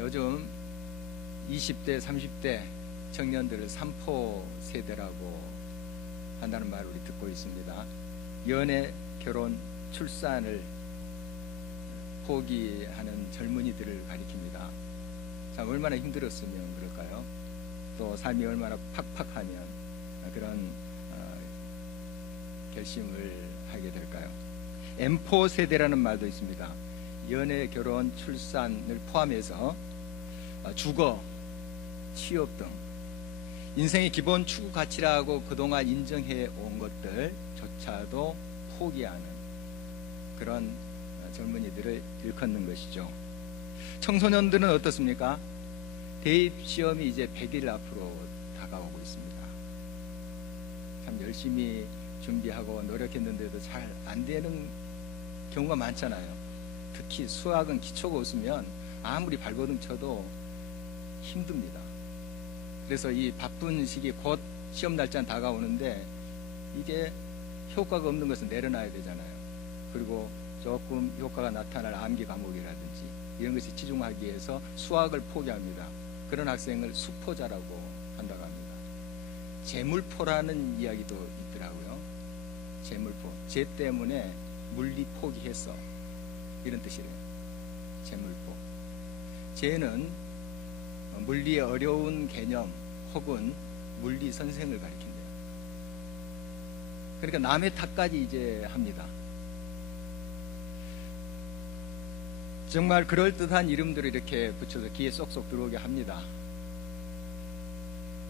요즘 20대, 30대 청년들을 삼포 세대라고 한다는 말을 우리 듣고 있습니다. 연애, 결혼, 출산을 포기하는 젊은이들을 가리킵니다. 참 얼마나 힘들었으면 그럴까요? 또 삶이 얼마나 팍팍하면 그런 결심을 하게 될까요? M4 세대라는 말도 있습니다. 연애, 결혼, 출산을 포함해서 주거, 취업 등 인생의 기본 추구 가치라고 그동안 인정해 온 것들조차도 포기하는 그런 젊은이들을 일컫는 것이죠. 청소년들은 어떻습니까? 대입 시험이 이제 100일 앞으로 다가오고 있습니다. 참 열심히 준비하고 노력했는데도 잘 안 되는 경우가 많잖아요. 특히 수학은 기초가 없으면 아무리 발버둥 쳐도 힘듭니다. 그래서 이 바쁜 시기 곧 시험 날짜는 다가오는데 이게 효과가 없는 것은 내려놔야 되잖아요. 그리고 조금 효과가 나타날 암기 과목이라든지 이런 것에 치중하기 위해서 수학을 포기합니다. 그런 학생을 수포자라고 한다고 합니다. 재물포라는 이야기도 있더라고요. 재물포. 재 때문에 물리 포기했어. 이런 뜻이래요. 재물포. 재는 물리의 어려운 개념 혹은 물리 선생을 가리킨대요. 그러니까 남의 탓까지 이제 합니다. 정말 그럴듯한 이름들을 이렇게 붙여서 귀에 쏙쏙 들어오게 합니다.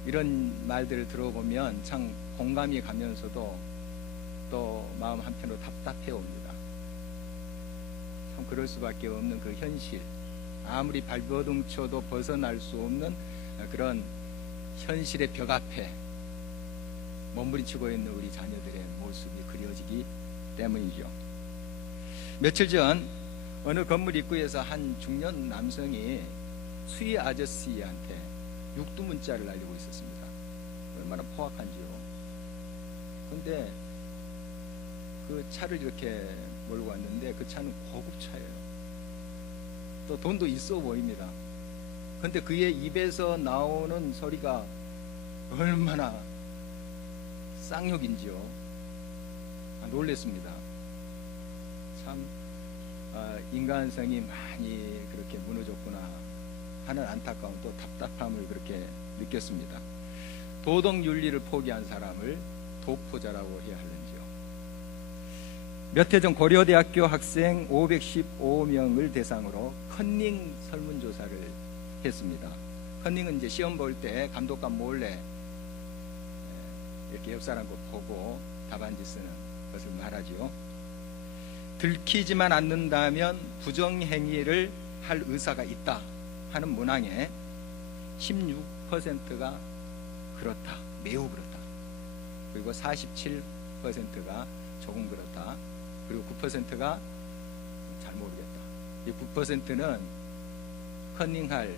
이런 말들을 들어보면 참 공감이 가면서도 또 마음 한편으로 답답해 옵니다. 참 그럴 수밖에 없는 그 현실, 아무리 발버둥 쳐도 벗어날 수 없는 그런 현실의 벽 앞에 몸부림치고 있는 우리 자녀들의 모습이 그려지기 때문이죠. 며칠 전 어느 건물 입구에서 한 중년 남성이 수희 아저씨한테 육두문자를 날리고 있었습니다. 얼마나 포악한지요. 그런데 그 차를 이렇게 몰고 왔는데 그 차는 고급차예요. 또 돈도 있어 보입니다. 그런데 그의 입에서 나오는 소리가 얼마나 쌍욕인지요. 놀랬습니다. 참 인간성이 많이 그렇게 무너졌구나 하는 안타까움 또 답답함을 그렇게 느꼈습니다. 도덕윤리를 포기한 사람을 도포자라고 해야 하는지요. 몇 해 전 고려대학교 학생 515명을 대상으로 컨닝 설문조사를 했습니다. 컨닝은 이제 시험 볼 때 감독관 몰래 이렇게 옆 사람 거 보고 답안지 쓰는 것을 말하지요. 들키지만 않는다면 부정행위를 할 의사가 있다 하는 문항에 16%가 그렇다, 매우 그렇다. 그리고 47%가 조금 그렇다. 그리고 9%가 잘 모르겠다. 이 9%는 컨닝할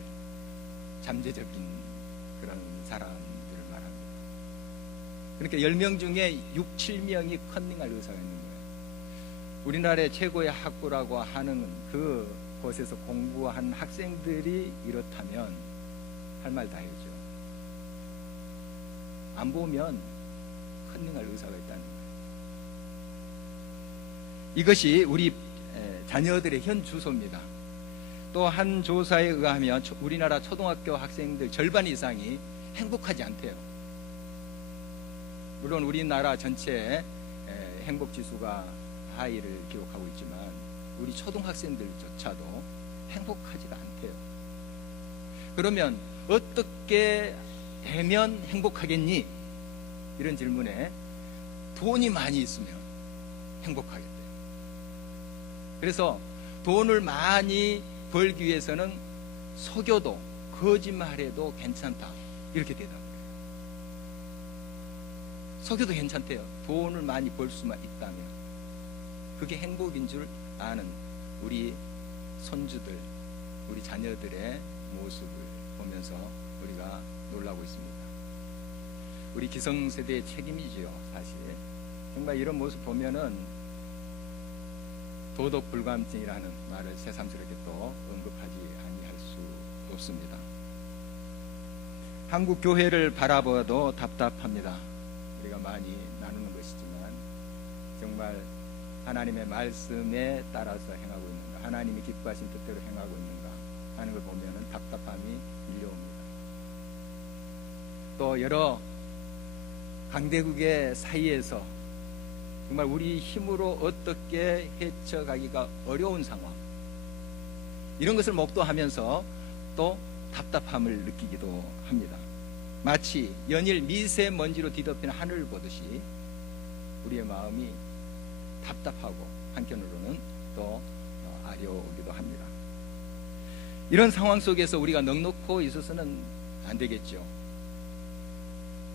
잠재적인 그런 사람들을 말합니다. 그러니까 10명 중에 6, 7명이 컨닝할 의사가 있는 거예요. 우리나라의 최고의 학부라고 하는 그 곳에서 공부한 학생들이 이렇다면 할 말 다 해야죠. 안 보면 컨닝할 의사가 있다는 거예요. 이것이 우리 자녀들의 현 주소입니다. 또 한 조사에 의하면 우리나라 초등학교 학생들 절반 이상이 행복하지 않대요. 물론 우리나라 전체의 행복지수가 하위를 기록하고 있지만 우리 초등학생들조차도 행복하지가 않대요. 그러면 어떻게 되면 행복하겠니? 이런 질문에 돈이 많이 있으면 행복하겠대요. 그래서 돈을 많이 벌기 위해서는 속여도 거짓말해도 괜찮다 이렇게 대답해요. 속여도 괜찮대요. 돈을 많이 벌 수만 있다면. 그게 행복인 줄 아는 우리 손주들, 우리 자녀들의 모습을 보면서 우리가 놀라고 있습니다. 우리 기성세대의 책임이지요, 사실. 정말 이런 모습 보면은 도덕불감증이라는 말을 새삼스럽게 또 언급하지 아니할 수 없습니다. 한국 교회를 바라봐도 답답합니다. 우리가 많이 나누는 것이지만 정말 하나님의 말씀에 따라서 행하고 있는가, 하나님이 기뻐하신 뜻대로 행하고 있는가 하는 걸 보면 답답함이 밀려옵니다. 또 여러 강대국의 사이에서 정말 우리 힘으로 어떻게 헤쳐가기가 어려운 상황, 이런 것을 목도하면서 또 답답함을 느끼기도 합니다. 마치 연일 미세먼지로 뒤덮인 하늘을 보듯이 우리의 마음이 답답하고 한편으로는 또 아려오기도 합니다. 이런 상황 속에서 우리가 넉넉히 있어서는 안 되겠죠.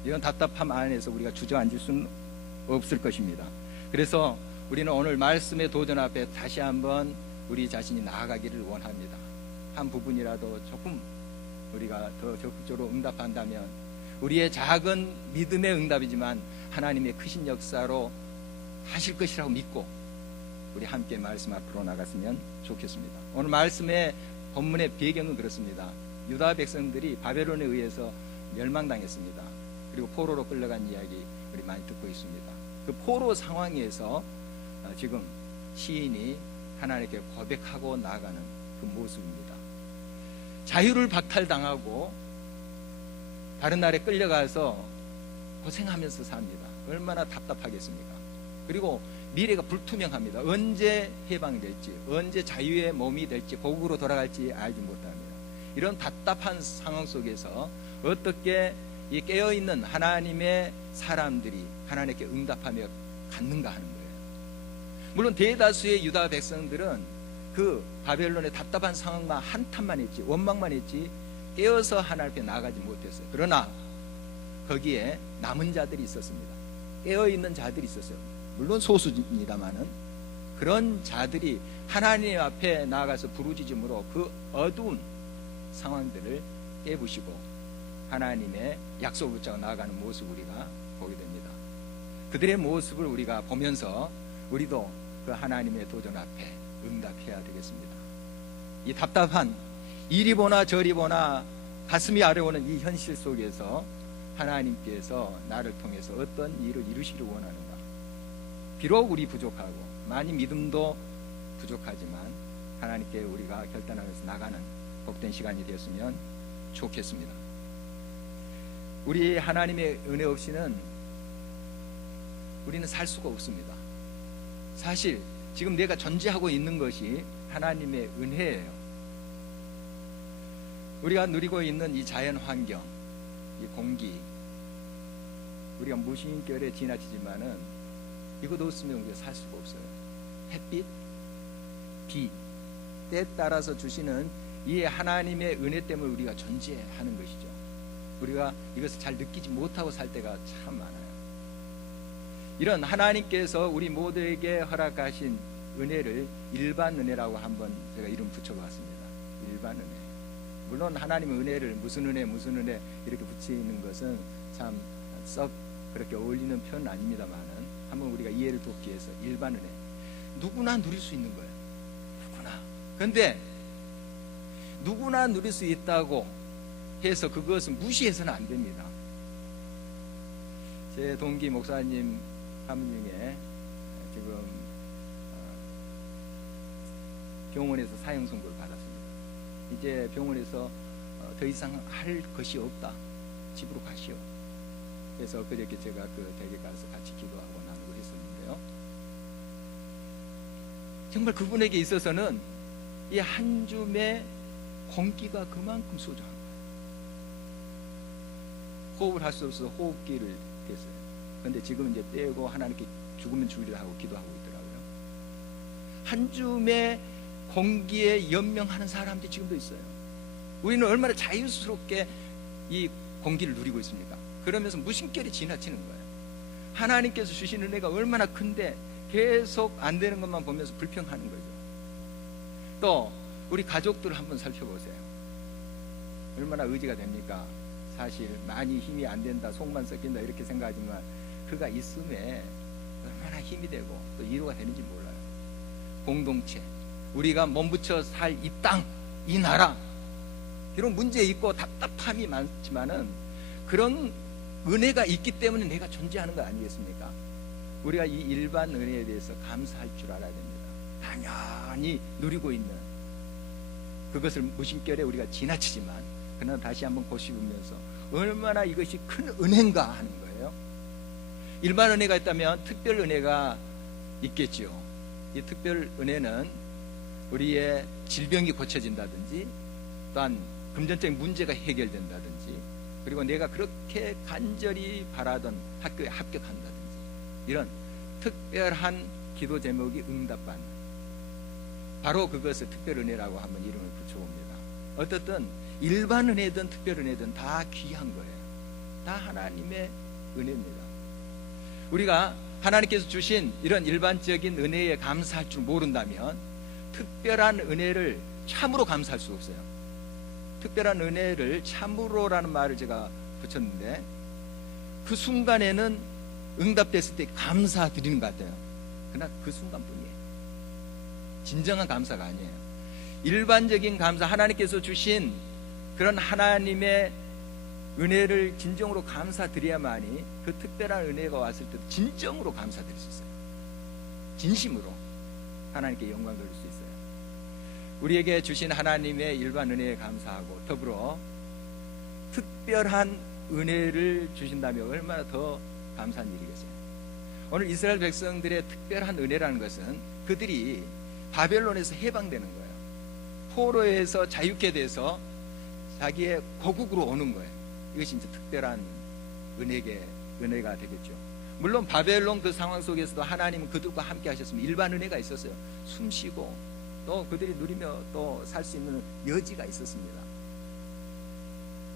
이런 답답함 안에서 우리가 주저앉을 수는 없을 것입니다. 그래서 우리는 오늘 말씀의 도전 앞에 다시 한번 우리 자신이 나아가기를 원합니다. 한 부분이라도 조금 우리가 더 적극적으로 응답한다면 우리의 작은 믿음의 응답이지만 하나님의 크신 역사로 하실 것이라고 믿고 우리 함께 말씀 앞으로 나갔으면 좋겠습니다. 오늘 말씀의 본문의 배경은 그렇습니다. 유다 백성들이 바벨론에 의해서 멸망당했습니다. 그리고 포로로 끌려간 이야기 우리 많이 듣고 있습니다. 그 포로 상황에서 지금 시인이 하나님께 고백하고 나아가는 그 모습입니다. 자유를 박탈당하고 다른 나라에 끌려가서 고생하면서 삽니다. 얼마나 답답하겠습니까? 그리고 미래가 불투명합니다. 언제 해방이 될지, 언제 자유의 몸이 될지, 고국으로 돌아갈지 알지 못합니다. 이런 답답한 상황 속에서 어떻게 이 깨어있는 하나님의 사람들이 하나님께 응답하며 갔는가 하는 거예요. 물론 대다수의 유다 백성들은 그 바벨론의 답답한 상황만 한탄만 했지, 원망만 했지 깨어서 하나님 앞에 나가지 못했어요. 그러나 거기에 남은 자들이 있었습니다. 깨어있는 자들이 있었어요. 물론 소수입니다만은 그런 자들이 하나님 앞에 나아가서 부르짖음으로 그 어두운 상황들을 깨부시고 하나님의 약속을 붙잡고 나아가는 모습을 우리가 보게 됩니다. 그들의 모습을 우리가 보면서 우리도 그 하나님의 도전 앞에 응답해야 되겠습니다. 이 답답한 이리 보나 저리 보나 가슴이 아려오는 이 현실 속에서 하나님께서 나를 통해서 어떤 일을 이루시기를 원하는가. 비록 우리 부족하고 많이 믿음도 부족하지만 하나님께 우리가 결단하면서 나가는 복된 시간이 되었으면 좋겠습니다. 우리 하나님의 은혜 없이는 우리는 살 수가 없습니다. 사실 지금 내가 존재하고 있는 것이 하나님의 은혜예요. 우리가 누리고 있는 이 자연 환경, 이 공기, 우리가 무심결에 지나치지만은 이것 없으면 우리가 살 수가 없어요. 햇빛, 비, 때에 따라서 주시는 이 하나님의 은혜 때문에 우리가 존재하는 것이죠. 우리가 이것을 잘 느끼지 못하고 살 때가 참 많아요. 이런 하나님께서 우리 모두에게 허락하신 은혜를 일반 은혜라고 한번 제가 이름 붙여봤습니다. 일반 은혜. 물론 하나님의 은혜를 무슨 은혜 이렇게 붙이는 것은 참 썩 그렇게 어울리는 표현은 아닙니다만은 한번 우리가 이해를 돕기 위해서 일반 은혜. 누구나 누릴 수 있는 거예요. 누구나. 그런데 누구나 누릴 수 있다고 해서 그것은 무시해서는 안 됩니다. 제 동기 목사님 한 분 중에 지금 병원에서 사형 선고를 받았습니다. 이제 병원에서 더 이상 할 것이 없다. 집으로 가시오. 그래서 그저께 제가 그 댁에 가서 같이 기도하고 나누고 했었는데요. 정말 그분에게 있어서는 이 한 줌의 공기가 그만큼 소중한 거예요. 호흡을 할 수 없어서 호흡기를 댔어요. 그런데 지금 이제 떼고 하나님께 죽으면 죽으리라 하고 기도하고 있더라고요. 한 줌의 공기에 연명하는 사람들이 지금도 있어요. 우리는 얼마나 자유스럽게 이 공기를 누리고 있습니까? 그러면서 무심결에 지나치는 거예요. 하나님께서 주신 은혜가 얼마나 큰데 계속 안 되는 것만 보면서 불평하는 거죠. 또 우리 가족들을 한번 살펴보세요. 얼마나 의지가 됩니까? 사실 많이 힘이 안 된다, 속만 썩긴다 이렇게 생각하지만 그가 있음에 얼마나 힘이 되고 또 위로가 되는지 몰라요. 공동체, 우리가 몸붙여 살 이 땅, 이 나라 비록 문제 있고 답답함이 많지만은 그런 은혜가 있기 때문에 내가 존재하는 거 아니겠습니까? 우리가 이 일반 은혜에 대해서 감사할 줄 알아야 됩니다. 당연히 누리고 있는 그것을 무심결에 우리가 지나치지만 그러나 다시 한번 고집으면서 얼마나 이것이 큰 은혜인가 하는 거예요. 일반 은혜가 있다면 특별 은혜가 있겠죠. 이 특별 은혜는 우리의 질병이 고쳐진다든지 또한 금전적인 문제가 해결된다든지 그리고 내가 그렇게 간절히 바라던 학교에 합격한다든지 이런 특별한 기도 제목이 응답받는 바로 그것을 특별 은혜라고 한번 이름을 붙여봅니다. 어떻든 일반 은혜든 특별 은혜든 다 귀한 거예요. 다 하나님의 은혜입니다. 우리가 하나님께서 주신 이런 일반적인 은혜에 감사할 줄 모른다면 특별한 은혜를 참으로 감사할 수 없어요. 특별한 은혜를 참으로라는 말을 제가 붙였는데 그 순간에는 응답됐을 때 감사드리는 것 같아요. 그러나 그 순간뿐이에요. 진정한 감사가 아니에요. 일반적인 감사, 하나님께서 주신 그런 하나님의 은혜를 진정으로 감사드려야만이 그 특별한 은혜가 왔을 때도 진정으로 감사드릴 수 있어요. 진심으로 하나님께 영광 돌릴 수 있어요. 우리에게 주신 하나님의 일반 은혜에 감사하고 더불어 특별한 은혜를 주신다면 얼마나 더 감사한 일이겠어요. 오늘 이스라엘 백성들의 특별한 은혜라는 것은 그들이 바벨론에서 해방되는 거예요. 포로에서 자유케 돼서 자기의 고국으로 오는 거예요. 이것이 이제 특별한 은혜가 되겠죠. 물론 바벨론 그 상황 속에서도 하나님은 그들과 함께 하셨으면 일반 은혜가 있었어요. 숨쉬고 또 그들이 누리며 또 살 수 있는 여지가 있었습니다.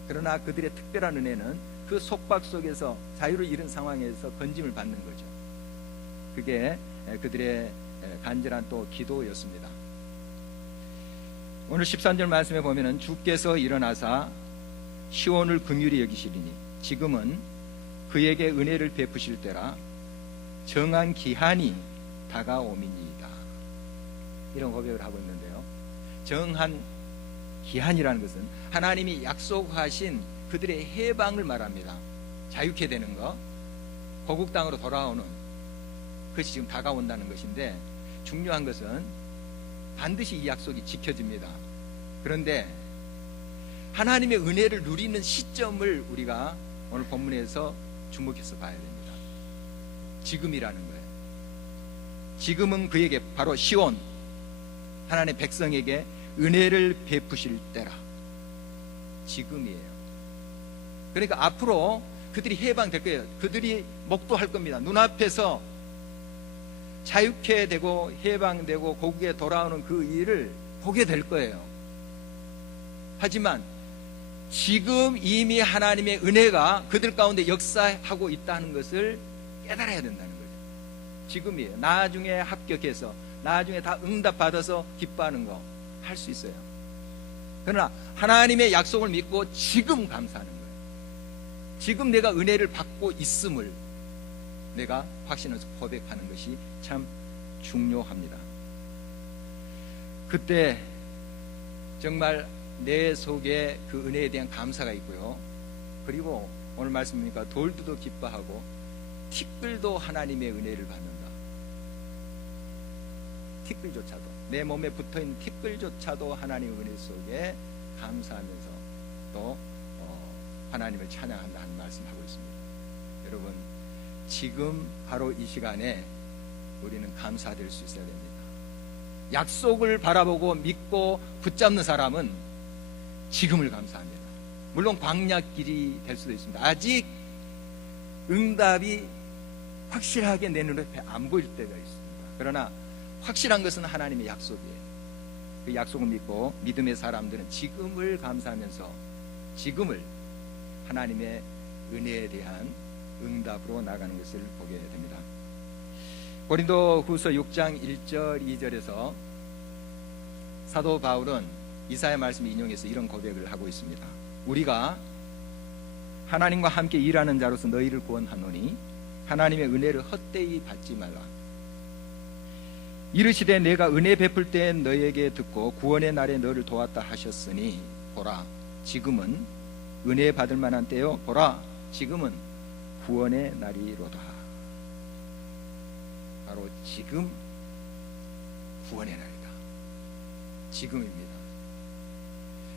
그러나 그들의 특별한 은혜는 그 속박 속에서 자유를 잃은 상황에서 건짐을 받는 거죠. 그게 그들의 간절한 또 기도였습니다. 오늘 13절 말씀에 보면은 주께서 일어나사 시온을 긍휼히 여기시리니 지금은 그에게 은혜를 베푸실 때라 정한 기한이 다가오미니이다. 이런 고백을 하고 있는데요. 정한 기한이라는 것은 하나님이 약속하신 그들의 해방을 말합니다. 자유케 되는 것, 고국 땅으로 돌아오는 그것이 지금 다가온다는 것인데 중요한 것은 반드시 이 약속이 지켜집니다. 그런데 하나님의 은혜를 누리는 시점을 우리가 오늘 본문에서 주목해서 봐야 됩니다. 지금이라는 거예요. 지금은 그에게 바로 시온 하나님의 백성에게 은혜를 베푸실 때라. 지금이에요. 그러니까 앞으로 그들이 해방될 거예요. 그들이 목도할 겁니다. 눈앞에서 자유케 되고 해방되고 고국에 돌아오는 그 일을 보게 될 거예요. 하지만 지금 이미 하나님의 은혜가 그들 가운데 역사하고 있다는 것을 깨달아야 된다는 거죠. 지금이에요. 나중에 합격해서 나중에 다 응답받아서 기뻐하는 거 할 수 있어요. 그러나 하나님의 약속을 믿고 지금 감사하는 거예요. 지금 내가 은혜를 받고 있음을 내가 확신해서 고백하는 것이 참 중요합니다. 그때 정말 내 속에 그 은혜에 대한 감사가 있고요. 그리고 오늘 말씀이니까 돌들도 기뻐하고 티끌도 하나님의 은혜를 받는다. 티끌조차도 내 몸에 붙어있는 티끌조차도 하나님의 은혜 속에 감사하면서 또 하나님을 찬양한다는 말씀하고 있습니다. 여러분 지금 바로 이 시간에 우리는 감사될 수 있어야 됩니다. 약속을 바라보고 믿고 붙잡는 사람은 지금을 감사합니다. 물론 광야길이 될 수도 있습니다. 아직 응답이 확실하게 내 눈앞에 안 보일 때가 있습니다. 그러나 확실한 것은 하나님의 약속이에요. 그 약속을 믿고 믿음의 사람들은 지금을 감사하면서 지금을 하나님의 은혜에 대한 응답으로 나가는 것을 보게 됩니다. 고린도 후서 6장 1절 2절에서 사도 바울은 이사야 말씀을 인용해서 이런 고백을 하고 있습니다. 우리가 하나님과 함께 일하는 자로서 너희를 구원하노니 하나님의 은혜를 헛되이 받지 말라. 이르시되 내가 은혜 베풀 때에 너희에게 듣고 구원의 날에 너를 도왔다 하셨으니 보라 지금은 은혜 받을 만한 때요. 보라, 지금은 구원의 날이로다. 바로 지금 구원의 날이다. 지금입니다.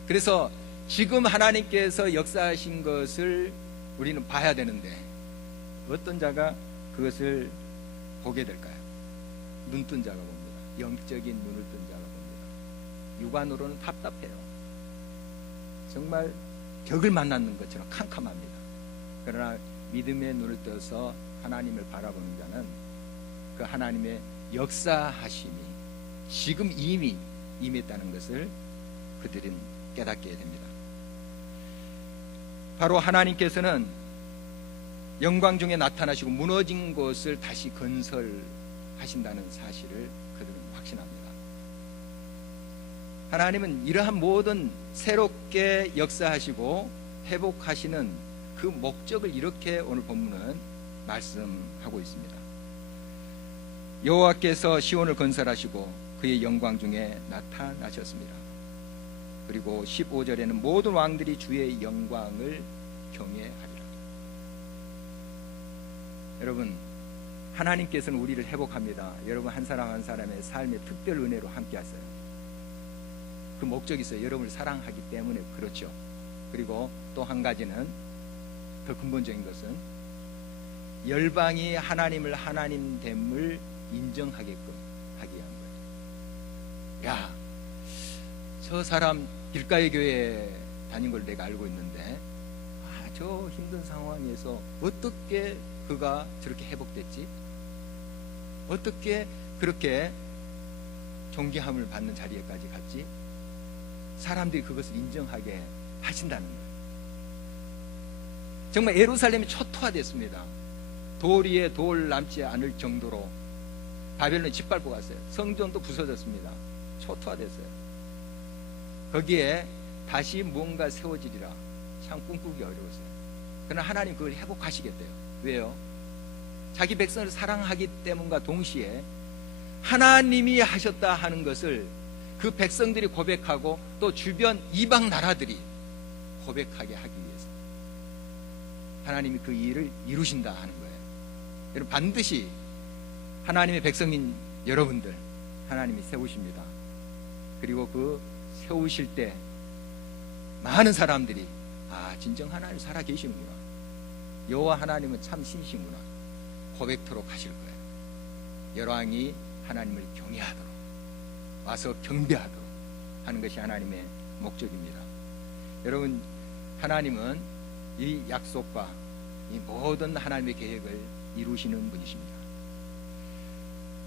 그래서 지금 하나님께서 역사하신 것을 우리는 봐야 되는데 어떤 자가 그것을 보게 될까요? 눈뜬 자가 봅니다. 영적인 눈을 뜬 자가 봅니다. 육안으로는 답답해요. 정말 벽을 만나는 것처럼 캄캄합니다. 그러나 믿음의 눈을 떠서 하나님을 바라보는 자는 그 하나님의 역사하심이 지금 이미 임했다는 것을 그들은 깨닫게 됩니다. 바로 하나님께서는 영광 중에 나타나시고 무너진 곳을 다시 건설하신다는 사실을 그들은 확신합니다. 하나님은 이러한 모든 새롭게 역사하시고 회복하시는 그 목적을 이렇게 오늘 본문은 말씀하고 있습니다. 여호와께서 시온을 건설하시고 그의 영광 중에 나타나셨습니다. 그리고 15절에는 모든 왕들이 주의 영광을 경외하리라. 여러분, 하나님께서는 우리를 회복합니다. 여러분 한 사람 한 사람의 삶의 특별 은혜로 함께 하세요. 그 목적이 있어요. 여러분을 사랑하기 때문에 그렇죠. 그리고 또 한 가지는 더 근본적인 것은 열방이 하나님을 하나님됨을 인정하게끔 하기 위한 거예요. 야, 저 사람 길가의 교회에 다닌 걸 내가 알고 있는데 저 힘든 상황에서 어떻게 그가 저렇게 회복됐지? 어떻게 그렇게 존귀함을 받는 자리에까지 갔지? 사람들이 그것을 인정하게 하신다는 거예요. 정말 예루살렘이 초토화됐습니다. 돌 위에 돌 남지 않을 정도로 바벨론이 짓밟고 갔어요. 성전도 부서졌습니다. 초토화됐어요. 거기에 다시 무언가 세워지리라 참 꿈꾸기 어려웠어요. 그러나 하나님 그걸 회복하시겠대요. 왜요? 자기 백성을 사랑하기 때문과 동시에 하나님이 하셨다 하는 것을 그 백성들이 고백하고 또 주변 이방 나라들이 고백하게 하기 위해서 하나님이 그 일을 이루신다 하는 거예요. 여러분, 반드시 하나님의 백성인 여러분들 하나님이 세우십니다. 그리고 그 세우실 때 많은 사람들이 진정 하나님 살아 계시는구나, 여호와 하나님은 참 신이시구나 고백토록 하실 거예요. 열왕이 하나님을 경외하도록 와서 경배하도록 하는 것이 하나님의 목적입니다. 여러분, 하나님은 이 약속과 이 모든 하나님의 계획을 이루시는 분이십니다.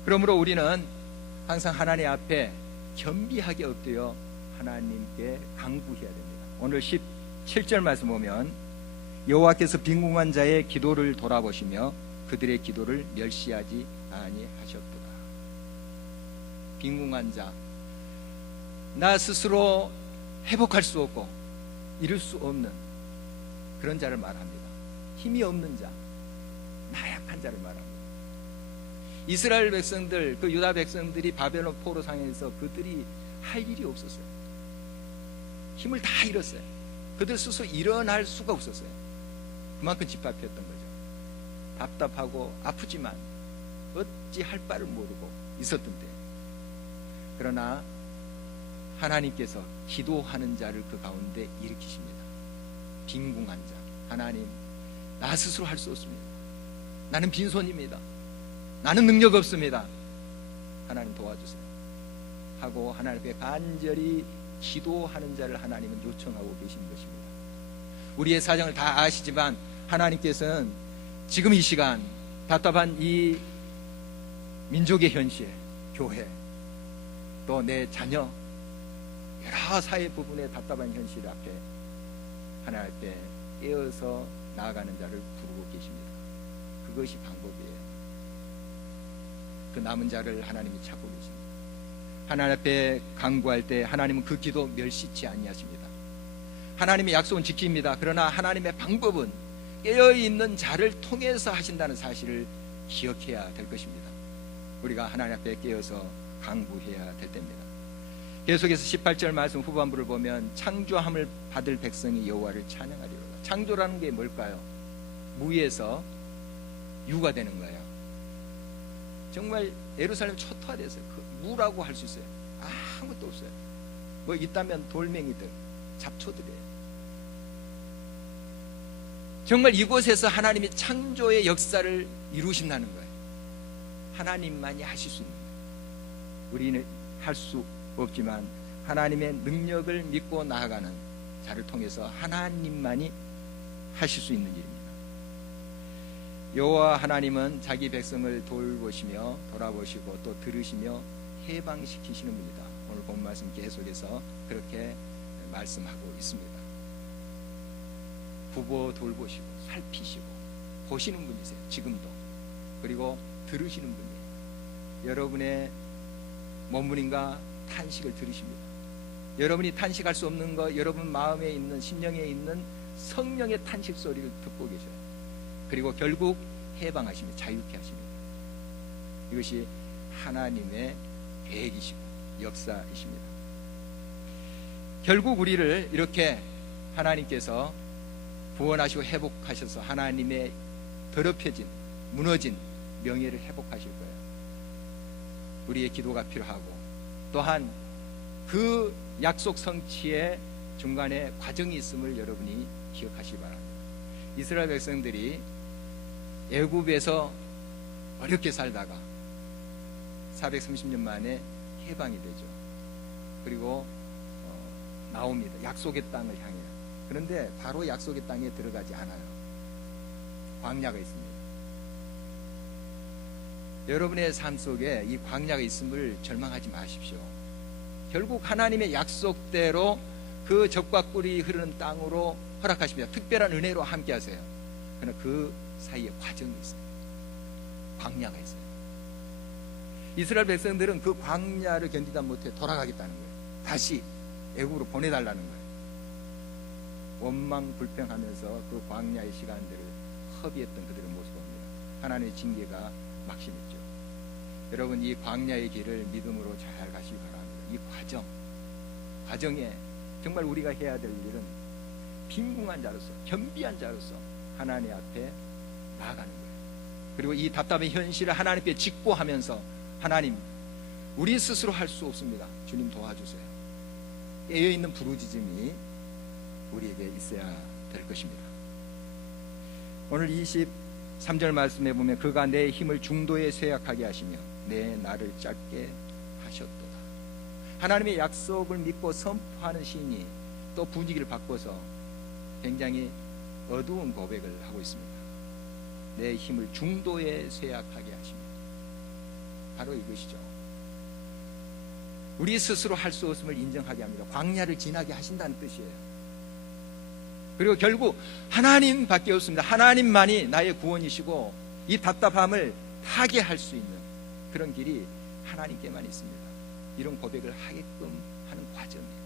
그러므로 우리는 항상 하나님 앞에 겸비하게 엎드려 하나님께 간구해야 됩니다. 오늘 17절 말씀 보면 여호와께서 빈궁한 자의 기도를 돌아보시며 그들의 기도를 멸시하지 아니하셨도다. 빈궁한 자, 나 스스로 회복할 수 없고 이룰 수 없는 그런 자를 말합니다. 힘이 없는 자, 나약한 자를 말합니다. 이스라엘 백성들, 그 유다 백성들이 바벨론 포로 상에서 그들이 할 일이 없었어요. 힘을 다 잃었어요. 그들 스스로 일어날 수가 없었어요. 그만큼 짓밟혔던 거죠. 답답하고 아프지만 어찌 할 바를 모르고 있었던 때, 그러나 하나님께서 기도하는 자를 그 가운데 일으키십니다. 빈궁한 자, 하나님, 나 스스로 할 수 없습니다. 나는 빈손입니다. 나는 능력 없습니다. 하나님 도와주세요 하고 하나님 앞에 간절히 기도하는 자를 하나님은 요청하고 계시는 것입니다. 우리의 사정을 다 아시지만 하나님께서는 지금 이 시간 답답한 이 민족의 현실, 교회, 또 내 자녀, 여러 사회 부분의 답답한 현실 앞에 하나님 앞에 깨어서 나아가는 자를 부르고 계십니다. 그것이 방법이에요. 그 남은 자를 하나님이 찾고 계십니다. 하나님 앞에 간구할 때 하나님은 그 기도 멸시치 아니하십니다. 하나님의 약속은 지킵니다. 그러나 하나님의 방법은 깨어있는 자를 통해서 하신다는 사실을 기억해야 될 것입니다. 우리가 하나님 앞에 깨어서 간구해야 될 때입니다. 계속해서 18절 말씀 후반부를 보면 창조함을 받을 백성이 여호와를 찬양하리로다. 창조라는 게 뭘까요? 무에서 유가 되는 거예요. 정말 예루살렘 초토화돼서 그 무라고 할 수 있어요. 아무것도 없어요. 뭐 있다면 돌멩이들, 잡초들이에요. 정말 이곳에서 하나님이 창조의 역사를 이루신다는 거예요. 하나님만이 하실 수 있는 거예요. 우리는 할 수 없지만 하나님의 능력을 믿고 나아가는 자를 통해서 하나님만이 하실 수 있는 일입니다. 여호와 하나님은 자기 백성을 돌보시며 돌아보시고 또 들으시며 해방시키시는 분이다. 오늘 본 말씀 계속해서 그렇게 말씀하고 있습니다. 부모 돌보시고 살피시고 보시는 분이세요. 지금도. 그리고 들으시는 분이에요. 여러분의 머무림과 탄식을 들으십니다. 여러분이 탄식할 수 없는 것, 여러분 마음에 있는, 심령에 있는 성령의 탄식 소리를 듣고 계셔요. 그리고 결국 해방하십니다. 자유케 하십니다. 이것이 하나님의 계획이시고 역사이십니다. 결국 우리를 이렇게 하나님께서 구원하시고 회복하셔서 하나님의 더럽혀진, 무너진 명예를 회복하실 거예요. 우리의 기도가 필요하고 또한 그 약속 성취의 중간에 과정이 있음을 여러분이 기억하시기 바랍니다. 이스라엘 백성들이 애굽에서 어렵게 살다가 430년 만에 해방이 되죠. 그리고 나옵니다. 약속의 땅을 향해. 그런데 바로 약속의 땅에 들어가지 않아요. 광야가 있습니다. 여러분의 삶 속에 이 광야가 있음을 절망하지 마십시오. 결국 하나님의 약속대로 그 젖과 꿀이 흐르는 땅으로 허락하십니다. 특별한 은혜로 함께 하세요. 그러나 그 사이에 과정이 있어요. 광야가 있어요. 이스라엘 백성들은 그 광야를 견디다 못해 돌아가겠다는 거예요. 다시 애국으로 보내달라는 거예요. 원망 불평하면서 그 광야의 시간들을 허비했던 그들의 모습을 봅니다. 하나님의 징계가 막심했죠. 여러분, 이 광야의 길을 믿음으로 잘 가시기 바랍니다. 이 과정에 정말 우리가 해야 될 일은 빈궁한 자로서, 겸비한 자로서 하나님 앞에 나아가는 거예요. 그리고 이 답답한 현실을 하나님께 직고하면서, 하나님, 우리 스스로 할 수 없습니다. 주님 도와주세요. 깨어있는 부르짖음이 우리에게 있어야 될 것입니다. 오늘 23절 말씀에 보면 그가 내 힘을 중도에 쇠약하게 하시며 내 날을 짧게 하셨도다. 하나님의 약속을 믿고 선포하는 시인이 또 분위기를 바꿔서 굉장히 어두운 고백을 하고 있습니다. 내 힘을 중도에 쇠약하게 하시며, 바로 이것이죠. 우리 스스로 할 수 없음을 인정하게 합니다. 광야를 지나게 하신다는 뜻이에요. 그리고 결국 하나님밖에 없습니다. 하나님만이 나의 구원이시고 이 답답함을 타게 할 수 있는 그런 길이 하나님께만 있습니다. 이런 고백을 하게끔 하는 과정이에요.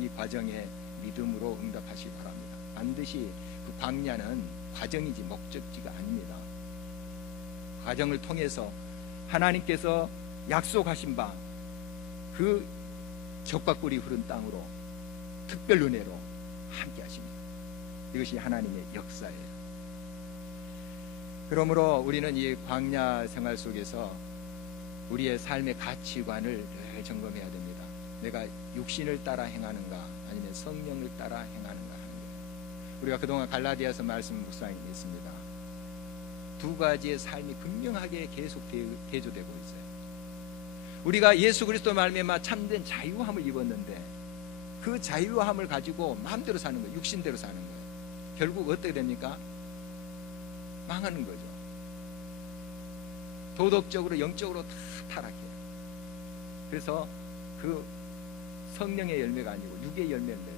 이 과정에 믿음으로 응답하시기 바랍니다. 반드시 그 광야는 과정이지 목적지가 아닙니다. 과정을 통해서 하나님께서 약속하신 바 그 젖과 꿀이 흐른 땅으로 특별 은혜로 함께 하십니다. 이것이 하나님의 역사예요. 그러므로 우리는 이 광야 생활 속에서 우리의 삶의 가치관을 늘 점검해야 됩니다. 내가 육신을 따라 행하는가 아니면 성령을 따라 행하는가 하는 거예요. 우리가 그동안 갈라디아서 말씀 묵상했습니다. 두 가지의 삶이 분명하게 계속 대조되고 있어요. 우리가 예수 그리스도 말미암아 참된 자유함을 입었는데 그 자유함을 가지고 마음대로 사는 거예요. 육신대로 사는 거예요. 결국 어떻게 됩니까? 망하는 거죠. 도덕적으로 영적으로 다 타락해요. 그래서 그 성령의 열매가 아니고 육의 열매를 내죠.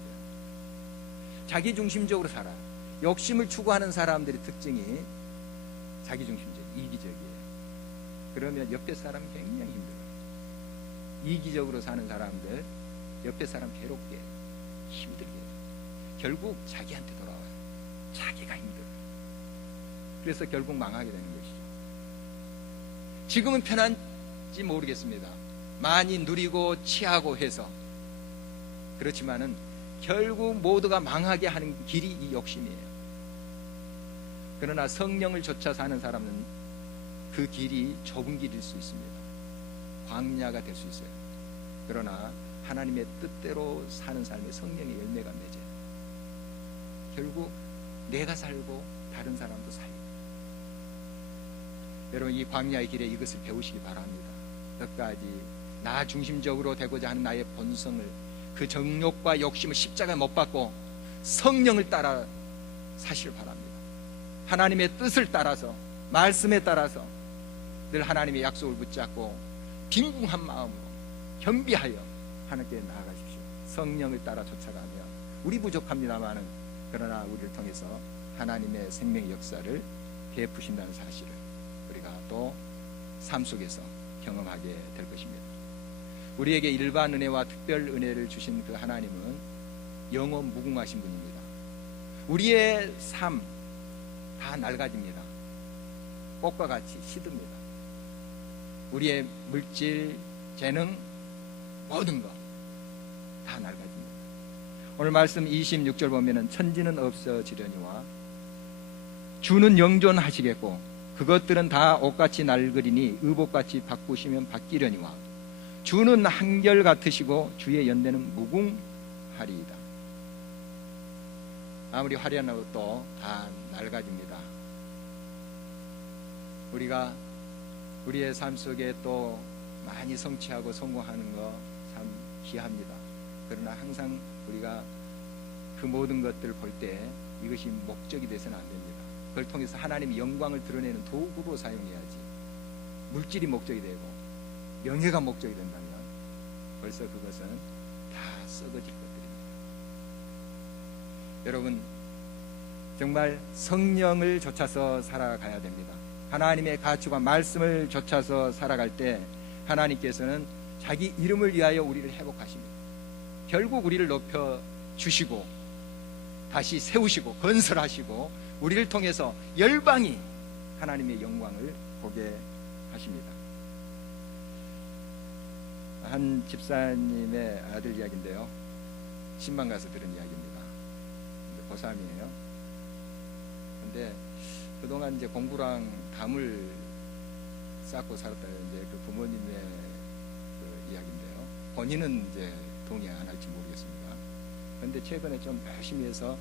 자기중심적으로 살아요. 욕심을 추구하는 사람들의 특징이 자기중심적이에요. 이기적이에요. 그러면 옆에 사람 굉장히 힘들어요. 이기적으로 사는 사람들 옆에 사람 괴롭게 힘들게 해요. 결국 자기한테 돌아와요. 자기가 힘들어요. 그래서 결국 망하게 되는 것이죠. 지금은 편한지 모르겠습니다. 많이 누리고 취하고 해서 그렇지만은 결국 모두가 망하게 하는 길이 이 욕심이에요. 그러나 성령을 좇아 사는 사람은 그 길이 좁은 길일 수 있습니다. 광야가 될 수 있어요. 그러나 하나님의 뜻대로 사는 삶에 성령의 열매가 맺어요. 결국 내가 살고 다른 사람도 살고. 여러분, 이 광야의 길에 이것을 배우시기 바랍니다. 끝까지 나 중심적으로 되고자 하는 나의 본성을, 그 정욕과 욕심을 십자가에 못 박고 성령을 따라 사시길 바랍니다. 하나님의 뜻을 따라서, 말씀에 따라서 늘 하나님의 약속을 붙잡고 빈궁한 마음으로 겸비하여 하나님께 나아가십시오. 성령을 따라 쫓아가면 우리 부족합니다마는 그러나 우리를 통해서 하나님의 생명의 역사를 베푸신다는 사실을 우리가 또 삶 속에서 경험하게 될 것입니다. 우리에게 일반 은혜와 특별 은혜를 주신 그 하나님은 영원 무궁하신 분입니다. 우리의 삶 다 낡아집니다. 꽃과 같이 시듭니다. 우리의 물질, 재능, 모든 것 다 낡아집니다. 오늘 말씀 26절 보면은 천지는 없어지려니와 주는 영존하시겠고 그것들은 다 옷같이 낡으리니 의복같이 바꾸시면 바뀌려니와 주는 한결같으시고 주의 연대는 무궁하리이다. 아무리 화려한 옷도 다 낡아집니다. 우리가 우리의 삶 속에 또 많이 성취하고 성공하는 거 참 귀합니다. 그러나 항상 우리가 그 모든 것들을 볼 때 이것이 목적이 돼서는 안 됩니다. 그걸 통해서 하나님의 영광을 드러내는 도구로 사용해야지. 물질이 목적이 되고 명예가 목적이 된다면 벌써 그것은 다 썩어질 것들입니다. 여러분, 정말 성령을 좇아서 살아가야 됩니다. 하나님의 가치와 말씀을 좇아서 살아갈 때 하나님께서는 자기 이름을 위하여 우리를 회복하십니다. 결국 우리를 높여주시고 다시 세우시고 건설하시고 우리를 통해서 열방이 하나님의 영광을 보게 하십니다. 한 집사님의 아들 이야기인데요, 신방 가서 들은 이야기입니다. 고3이에요. 근데 그동안 이제 공부랑 담을 쌓고 살았다, 이제 그 부모님의 그 이야기인데요. 본인은 이제 동의 안 할지 모르겠습니다. 그런데 최근에 좀 열심히 해서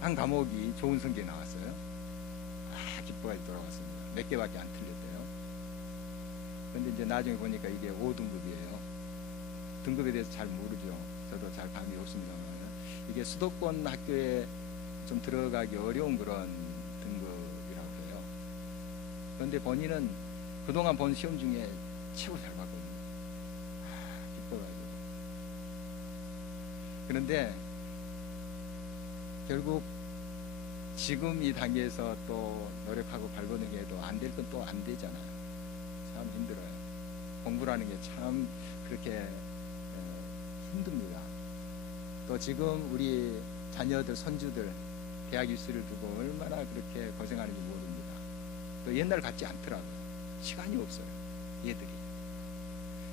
한 과목이 좋은 성적이 나왔어요. 기뻐가지고 돌아왔습니다. 몇 개밖에 안 틀렸대요. 그런데 이제 나중에 보니까 이게 5등급이에요. 등급에 대해서 잘 모르죠. 저도 잘 감이 없습니다만 이게 수도권 학교에 좀 들어가기 어려운 그런 등급이라고 해요. 그런데 본인은 그동안 본 시험 중에 최고 잘 봤거든요. 기뻐가지고. 그런데 결국 지금 이 단계에서 또 노력하고 발버둥 해도 안 될 건 또 안 되잖아요. 참 힘들어요. 공부라는 게 참 그렇게 힘듭니다. 또 지금 우리 자녀들, 손주들 대학 입시를 두고 얼마나 그렇게 고생하는지 모릅니다. 또 옛날 같지 않더라고요. 시간이 없어요, 얘들이.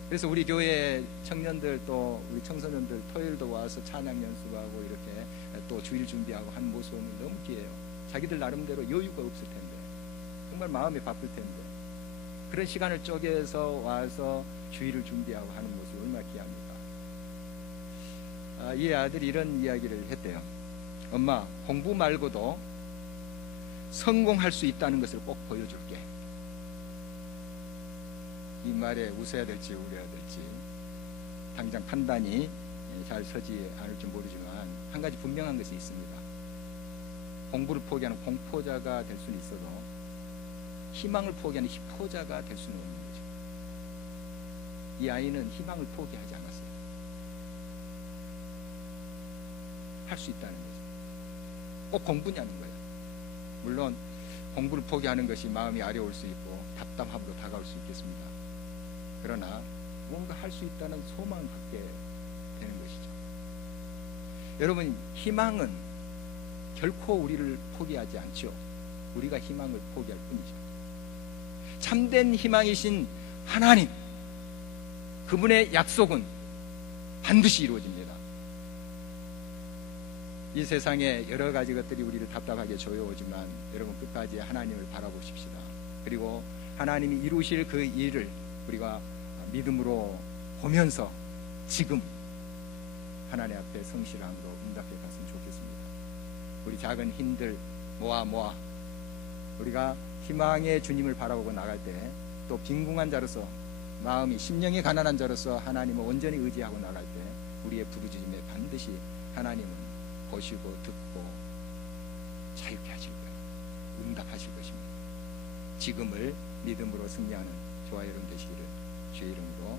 그래서 우리 교회 청년들 또 우리 청소년들 토요일도 와서 찬양 연습하고 이렇게 또 주일 준비하고 하는 모습은 너무 귀해요. 자기들 나름대로 여유가 없을 텐데, 정말 마음이 바쁠 텐데 그런 시간을 쪼개서 와서 주일을 준비하고 하는 모습이 얼마나 귀합니까? 이 아들이 이런 이야기를 했대요. 엄마, 공부 말고도 성공할 수 있다는 것을 꼭 보여줄게. 이 말에 웃어야 될지 울어야 될지 당장 판단이 잘 서지 않을지 모르지만 한 가지 분명한 것이 있습니다. 공부를 포기하는 공포자가 될 수는 있어도 희망을 포기하는 희포자가 될 수는 없는 거죠. 이 아이는 희망을 포기하지 않았어요. 할 수 있다는 거죠. 꼭 공부냐는 거예요. 물론 공부를 포기하는 것이 마음이 아려울 수 있고 답답함으로 다가올 수 있겠습니다. 그러나 뭔가 할 수 있다는 소망을 갖게 되는 것이죠. 여러분, 희망은 결코 우리를 포기하지 않죠. 우리가 희망을 포기할 뿐이죠. 참된 희망이신 하나님, 그분의 약속은 반드시 이루어집니다. 이 세상에 여러 가지 것들이 우리를 답답하게 조여오지만 여러분 끝까지 하나님을 바라보십시다. 그리고 하나님이 이루실 그 일을 우리가 믿음으로 보면서 지금 하나님 앞에 성실함으로 응답해 갔으면 좋겠습니다. 우리 작은 힘들 모아 우리가 희망의 주님을 바라보고 나갈 때 또 빈궁한 자로서 마음이 심령이 가난한 자로서 하나님을 온전히 의지하고 나갈 때 우리의 부르짖음에 반드시 하나님은 보시고 듣고 자유케 하실 거예요. 응답하실 것입니다. 지금을 믿음으로 승리하는 저와 여러분 되시기를 주의 이름으로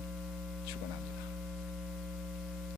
축원합니다.